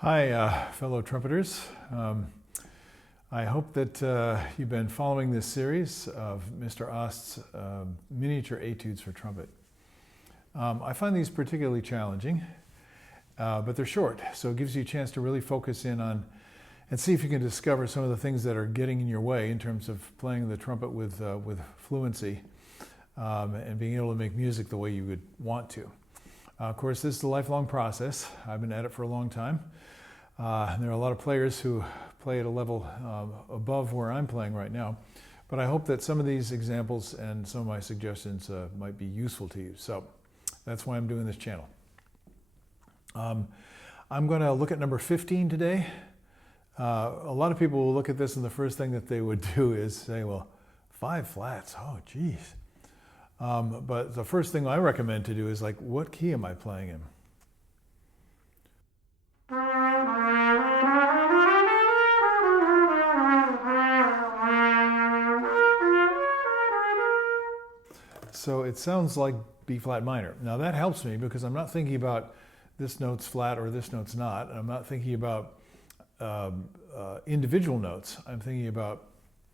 Hi, fellow trumpeters. I hope that you've been following this series of Mr. Ost's miniature etudes for trumpet. I find these particularly challenging, but they're short, so it gives you a chance to really focus in on and see if you can discover some of the things that are getting in your way in terms of playing the trumpet with fluency and being able to make music the way you would want to. Of course, this is a lifelong process. I've been at it for a long time. There are a lot of players who play at a level above where I'm playing right now, but I hope that some of these examples and some of my suggestions might be useful to you. So that's why I'm doing this channel. I'm going to look at number 15 today. A lot of people will look at this and the first thing that they would do is say, well, 5 flats, oh geez. But the first thing I recommend to do is like, what key am I playing in? So it sounds like B flat minor. Now that helps me because I'm not thinking about this note's flat or this note's not. I'm not thinking about individual notes. I'm thinking about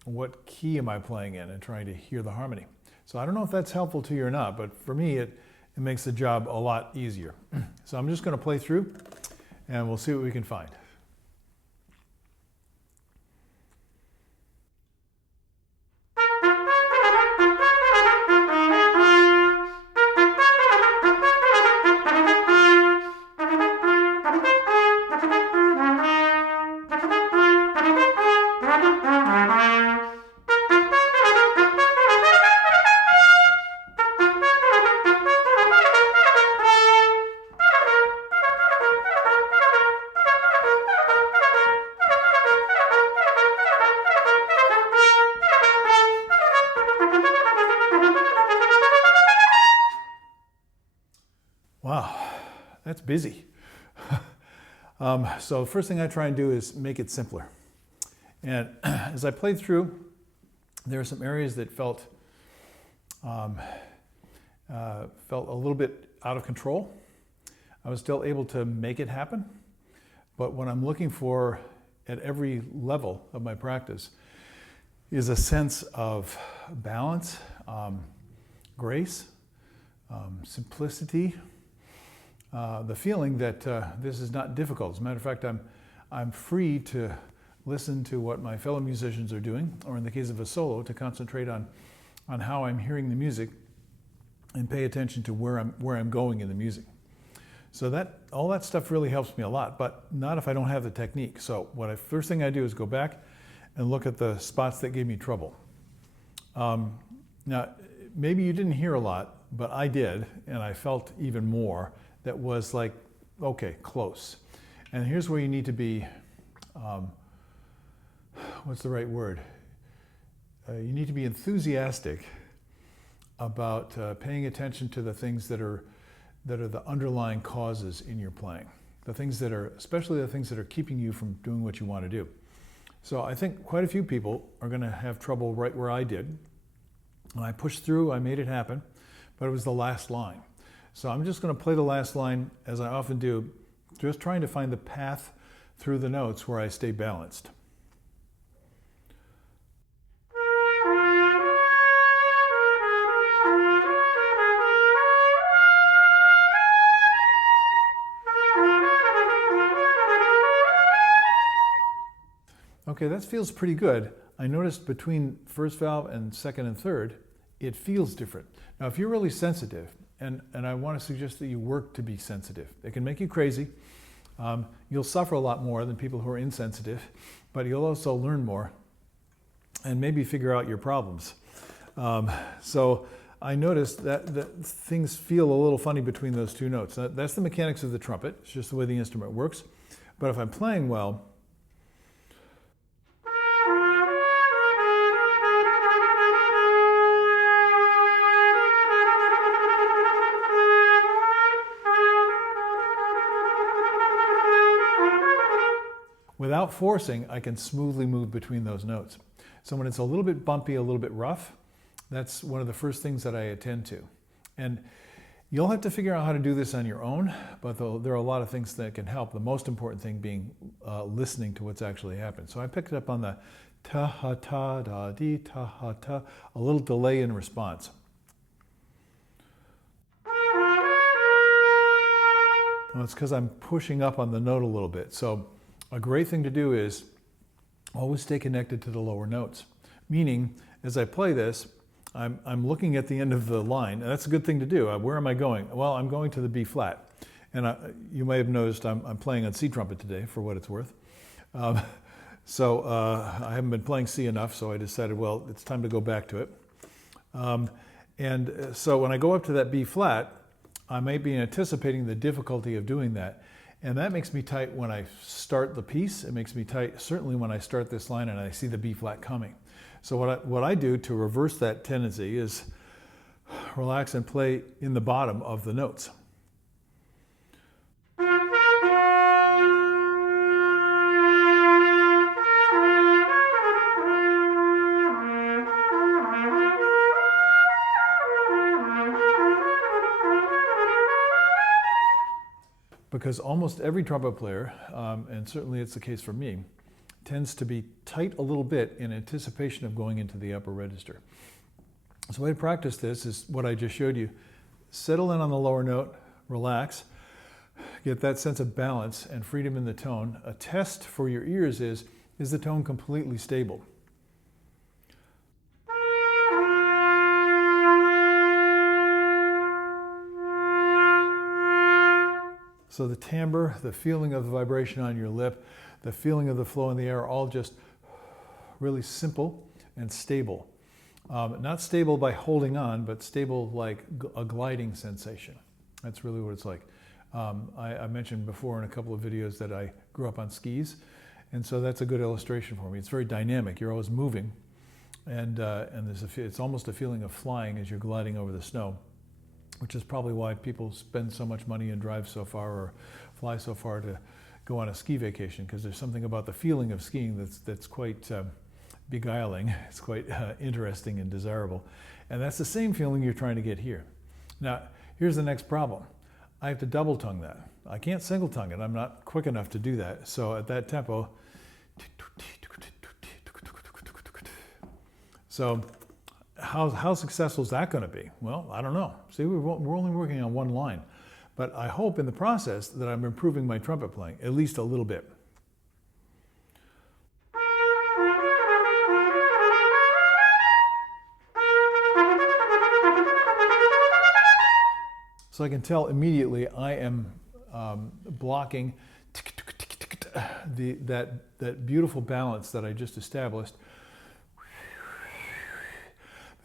what key am I playing in and trying to hear the harmony. So I don't know if that's helpful to you or not, but for me it makes the job a lot easier. So I'm just going to play through and we'll see what we can find. Wow, that's busy. So the first thing I try and do is make it simpler. And as I played through, there are some areas that felt a little bit out of control. I was still able to make it happen, but what I'm looking for at every level of my practice is a sense of balance, grace, simplicity, the feeling that this is not difficult. As a matter of fact, I'm free to listen to what my fellow musicians are doing, or in the case of a solo, to concentrate on how I'm hearing the music and pay attention to where I'm going in the music. So all that stuff really helps me a lot, but not if I don't have the technique. So first thing I do is go back and look at the spots that gave me trouble. Now, maybe you didn't hear a lot, but I did, and I felt even more. That was like, okay, close. And here's where you need to be, what's the right word? You need to be enthusiastic about paying attention to the things that are the underlying causes in your playing. The things that are, especially the things that are keeping you from doing what you want to do. So I think quite a few people are going to have trouble right where I did. And I pushed through, I made it happen, but it was the last line. So I'm just going to play the last line, as I often do, just trying to find the path through the notes where I stay balanced. Okay, that feels pretty good. I noticed between first valve and second and third, it feels different. Now, if you're really sensitive, and I want to suggest that you work to be sensitive. It can make you crazy. You'll suffer a lot more than people who are insensitive, but you'll also learn more and maybe figure out your problems. So I noticed that things feel a little funny between those two notes. That's the mechanics of the trumpet. It's just the way the instrument works. But if I'm playing well, without forcing, I can smoothly move between those notes. So when it's a little bit bumpy, a little bit rough, that's one of the first things that I attend to. And You'll have to figure out how to do this on your own, but there are a lot of things that can help. The most important thing being listening to what's actually happened. So I picked up on the ta-ha-ta-da-dee, ta-ha-ta, a little delay in response. Well, it's because I'm pushing up on the note a little bit. So a great thing to do is always stay connected to the lower notes. Meaning, as I play this, I'm looking at the end of the line, and that's a good thing to do. Where am I going? Well, I'm going to the B flat. And you may have noticed I'm playing on C trumpet today, for what it's worth. So I haven't been playing C enough, so I decided, well, it's time to go back to it. So when I go up to that B flat, I may be anticipating the difficulty of doing that. And that makes me tight when I start the piece. It makes me tight certainly when I start this line and I see the B flat coming. So what I do to reverse that tendency is relax and play in the bottom of the notes. Because almost every trumpet player, and certainly it's the case for me, tends to be tight a little bit in anticipation of going into the upper register. So the way to practice this is what I just showed you. Settle in on the lower note, relax, get that sense of balance and freedom in the tone. A test for your ears is the tone completely stable? So the timbre, the feeling of the vibration on your lip, the feeling of the flow in the air are all just really simple and stable. Not stable by holding on, but stable like a gliding sensation. That's really what it's like. I mentioned before in a couple of videos that I grew up on skis, and so that's a good illustration for me. It's very dynamic. You're always moving, and it's almost a feeling of flying as you're gliding over the snow, which is probably why people spend so much money and drive so far or fly so far to go on a ski vacation, because there's something about the feeling of skiing that's quite beguiling. It's quite interesting and desirable. And that's the same feeling you're trying to get here. Now, here's the next problem. I have to double tongue that. I can't single tongue it. I'm not quick enough to do that. So at that tempo, so how successful is that going to be? Well, I don't know. See, we're only working on one line. But I hope in the process that I'm improving my trumpet playing, at least a little bit. So I can tell immediately I am blocking that beautiful balance that I just established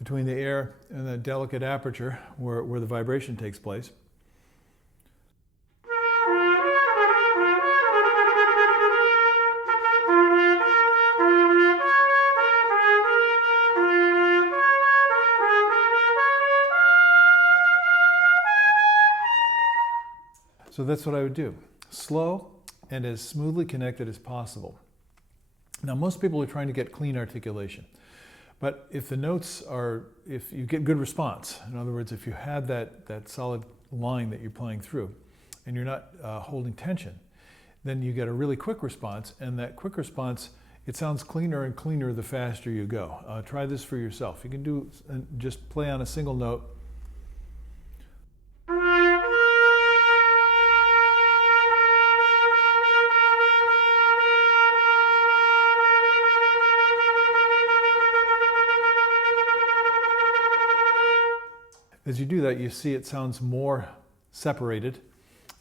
between the air and the delicate aperture where the vibration takes place. So that's what I would do. Slow and as smoothly connected as possible. Now, most people are trying to get clean articulation. But if the notes are, if you get good response, in other words, if you had that solid line that you're playing through and you're not holding tension, then you get a really quick response, and that quick response, it sounds cleaner and cleaner the faster you go. Try this for yourself. You can do just play on a single note. As you do that, you see it sounds more separated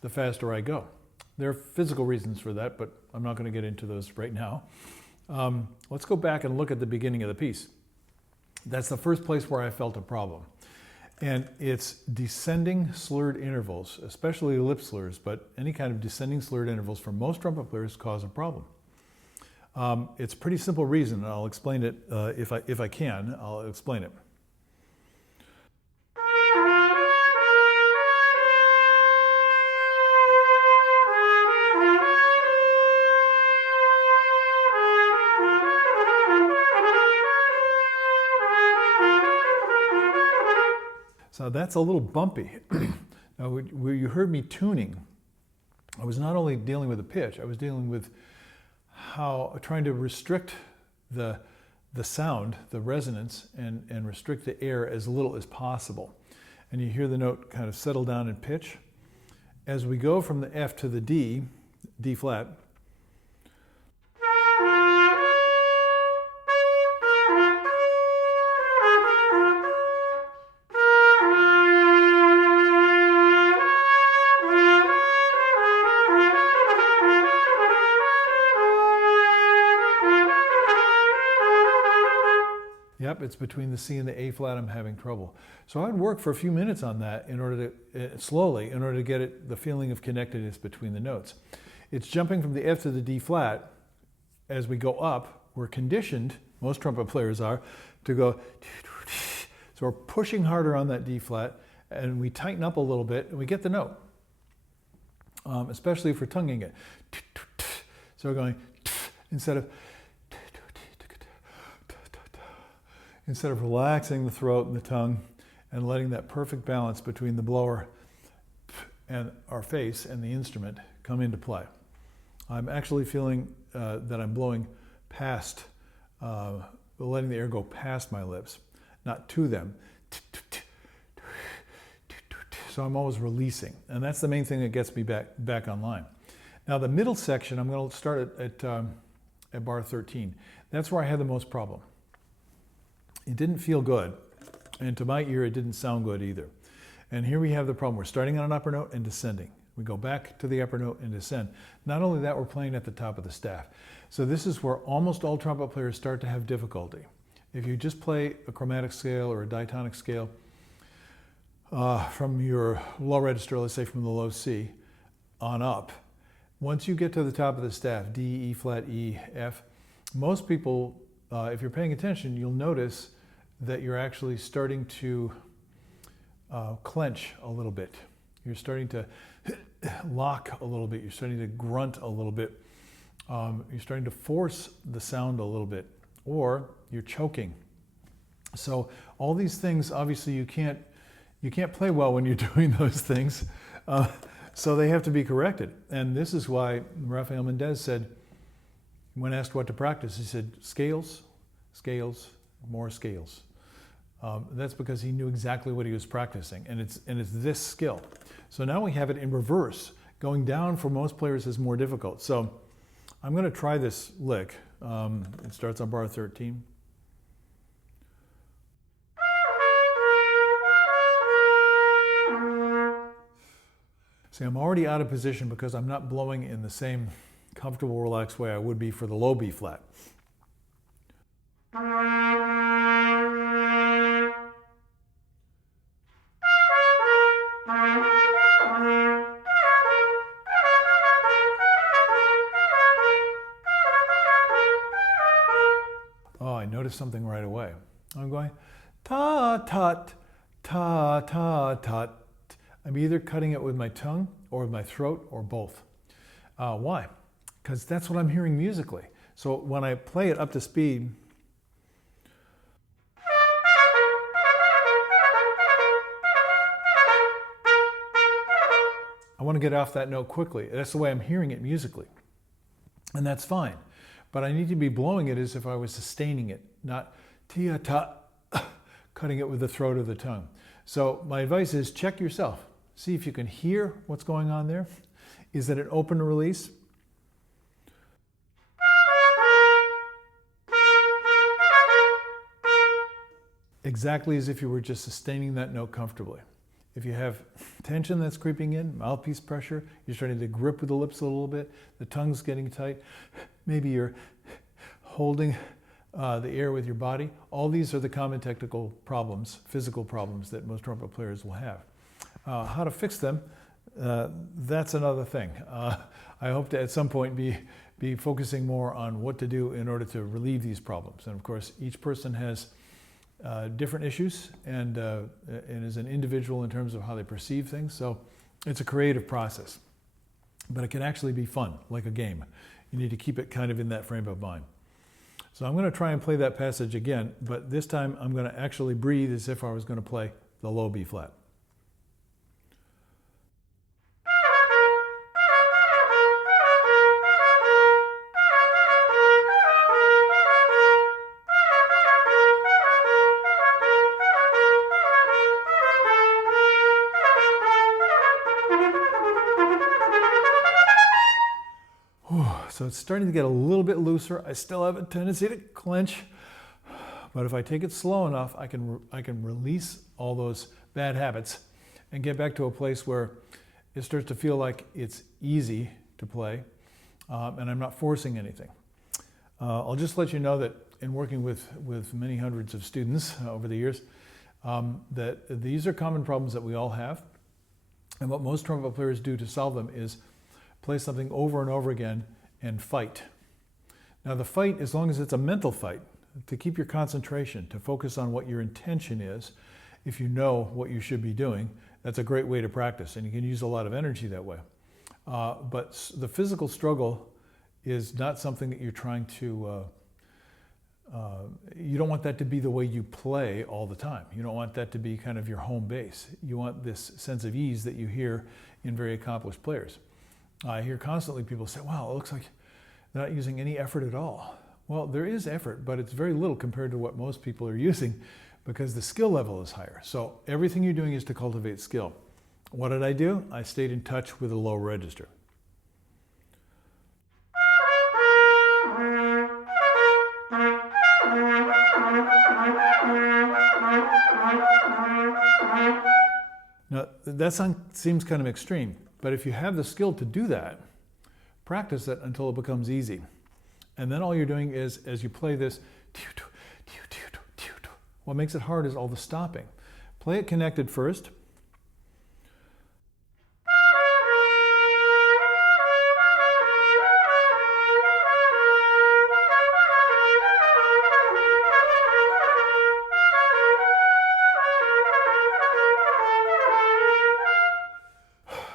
the faster I go. There are physical reasons for that, but I'm not going to get into those right now. Let's go back and look at the beginning of the piece. That's the first place where I felt a problem. And it's descending slurred intervals, especially lip slurs, but any kind of descending slurred intervals for most trumpet players cause a problem. It's a pretty simple reason, and I'll explain it if I can. I'll explain it. So that's a little bumpy. Where you heard me tuning, I was not only dealing with the pitch, I was dealing with trying to restrict the sound, the resonance, and restrict the air as little as possible. And you hear the note kind of settle down in pitch. As we go from the F to the D, D flat, yep, it's between the C and the A flat I'm having trouble. So I'd work for a few minutes on that in order to, slowly, in order to get the feeling of connectedness between the notes. It's jumping from the F to the D flat. As we go up, we're conditioned, most trumpet players are, to go, so we're pushing harder on that D flat, and we tighten up a little bit, and we get the note, especially if we're tonguing it. So we're going, instead of relaxing the throat and the tongue and letting that perfect balance between the blower and our face and the instrument come into play. I'm actually feeling that I'm blowing past, letting the air go past my lips, not to them. So I'm always releasing, and that's the main thing that gets me back online. Now the middle section, I'm going to start at bar 13. That's where I had the most problem. It didn't feel good, and to my ear it didn't sound good either. And here we have the problem. We're starting on an upper note and descending. We go back to the upper note and descend. Not only that, we're playing at the top of the staff. So this is where almost all trumpet players start to have difficulty. If you just play a chromatic scale or a diatonic scale from your low register, let's say from the low C on up, once you get to the top of the staff, D, E flat, E, F, most people, if you're paying attention, you'll notice that you're actually starting to clench a little bit. You're starting to lock a little bit. You're starting to grunt a little bit. You're starting to force the sound a little bit, or you're choking. So all these things, obviously, you can't play well when you're doing those things. So they have to be corrected. And this is why Rafael Mendez said, when asked what to practice, he said, scales, scales, more scales. That's because he knew exactly what he was practicing, and it's this skill. So now we have it in reverse. Going down for most players is more difficult. So I'm going to try this lick. It starts on bar 13. See, I'm already out of position because I'm not blowing in the same comfortable, relaxed way I would be for the low B flat. Oh, I noticed something right away. I'm going ta-ta, ta-ta-ta. I'm either cutting it with my tongue or with my throat or both. Why? Because that's what I'm hearing musically. So when I play it up to speed, I want to get off that note quickly. That's the way I'm hearing it musically. And that's fine. But I need to be blowing it as if I was sustaining it, not tia-ta, cutting it with the throat or the tongue. So my advice is check yourself. See if you can hear what's going on there. Is it an open release? Exactly as if you were just sustaining that note comfortably. If you have tension that's creeping in, mouthpiece pressure, you're starting to grip with the lips a little bit, the tongue's getting tight, maybe you're holding the air with your body. All these are the common technical problems, physical problems that most trumpet players will have. How to fix them, that's another thing. I hope to at some point be focusing more on what to do in order to relieve these problems. And of course, each person has different issues and is an individual in terms of how they perceive things. So it's a creative process, but it can actually be fun, like a game. You need to keep it kind of in that frame of mind. So I'm going to try and play that passage again, but this time I'm going to actually breathe as if I was going to play the low B flat. So it's starting to get a little bit looser. I still have a tendency to clench, but if I take it slow enough, I can release all those bad habits and get back to a place where it starts to feel like it's easy to play, and I'm not forcing anything. I'll just let you know that in working with many hundreds of students over the years, that these are common problems that we all have. And what most trumpet players do to solve them is play something over and over again and fight. Now the fight, as long as it's a mental fight, to keep your concentration, to focus on what your intention is, if you know what you should be doing, that's a great way to practice, and you can use a lot of energy that way. But the physical struggle is not something that you're trying to, you don't want that to be the way you play all the time. You don't want that to be kind of your home base. You want this sense of ease that you hear in very accomplished players. I hear constantly people say, wow, it looks like they're not using any effort at all. Well, there is effort, but it's very little compared to what most people are using because the skill level is higher. So everything you're doing is to cultivate skill. What did I do? I stayed in touch with a low register. Now, that seems kind of extreme, but if you have the skill to do that, practice it until it becomes easy. And then all you're doing is, as you play this, what makes it hard is all the stopping. Play it connected first.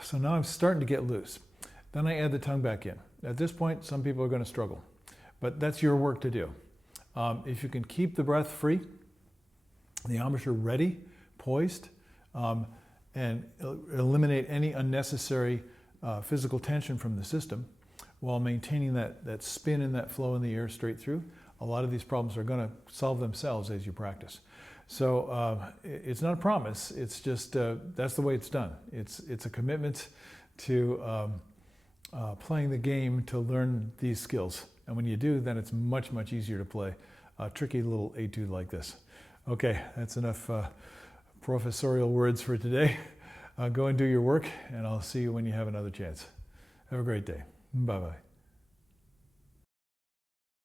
So now I'm starting to get loose. Then I add the tongue back in. At this point, some people are going to struggle, but that's your work to do. If you can keep the breath free, the embouchure ready, poised, and eliminate any unnecessary physical tension from the system while maintaining that spin and that flow in the air straight through, a lot of these problems are going to solve themselves as you practice. So it's not a promise, it's just that's the way it's done. It's a commitment to playing the game to learn these skills. And when you do, then it's much, much easier to play a tricky little etude like this. Okay, that's enough professorial words for today. Go and do your work, and I'll see you when you have another chance. Have a great day. Bye-bye.